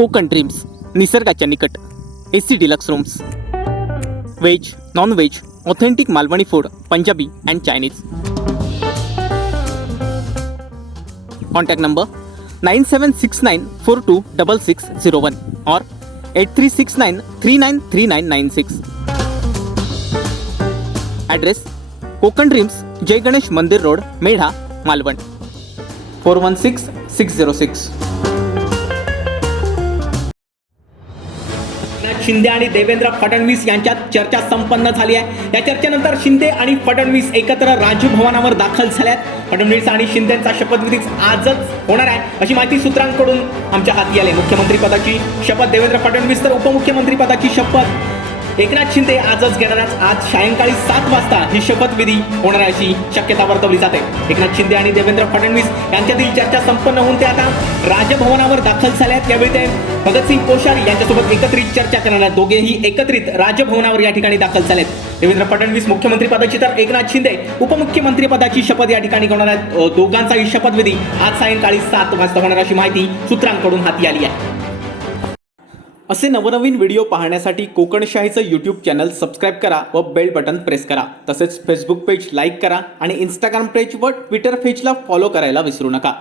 Konkan dreams, निसर्गाच्या निकट, AC deluxe rooms, veg non veg authentic Malvani food, Punjabi and Chinese. Contact number 9769426601 or 8369393996. Address Konkan Dreams, Jai Ganesh Mandir Road, Medha, Malvan 416606. Shinde आणि देवेंद्र फडणवीस यांच्यात चर्चा संपन्न झाली आहे. या चर्चेनंतर शिंदे आणि फडणवीस एकत्र राजभवनावर दाखल झाल्यात. फडणवीस आणि शिंदेचा शपथविधी आजच होणार आहे अशी माहिती सूत्रांकडून आमच्या हाती आली. मुख्यमंत्री पदाची शपथ देवेंद्र फडणवीस तर उपमुख्यमंत्री पदाची शपथ एकनाथ शिंदे आजच घेणार आहेत. आज सायंकाळी 7 वाजता ही शपथविधी होणार आहे अशी शक्यता वर्तवली जाते. एकनाथ शिंदे आणि देवेंद्र फडणवीस यांच्यातील चर्चा संपन्न होऊन ते आता राजभवनावर दाखल झाल्यात. त्यावेळी ते भगतसिंग कोश्यारी यांच्यासोबत एकत्रित चर्चा करणार आहेत. दोघेही एकत्रित राजभवनावर या ठिकाणी दाखल झालेत. देवेंद्र फडणवीस मुख्यमंत्री पदाची तर एकनाथ शिंदे उपमुख्यमंत्री पदाची शपथ या ठिकाणी होणार आहेत. दोघांचाही शपथविधी आज सायंकाळी 7 वाजता होणार अशी माहिती सूत्रांकडून हाती आली आहे. असे नवनवीन व्हिडिओ पाहण्यासाठी कोकणशाहीचं यूट्यूब चॅनल सबस्क्राईब करा व बेल बटन प्रेस करा. तसेच फेसबुक पेज लाईक करा आणि इंस्टाग्राम पेज व ट्विटर पेजला फॉलो करायला विसरू नका.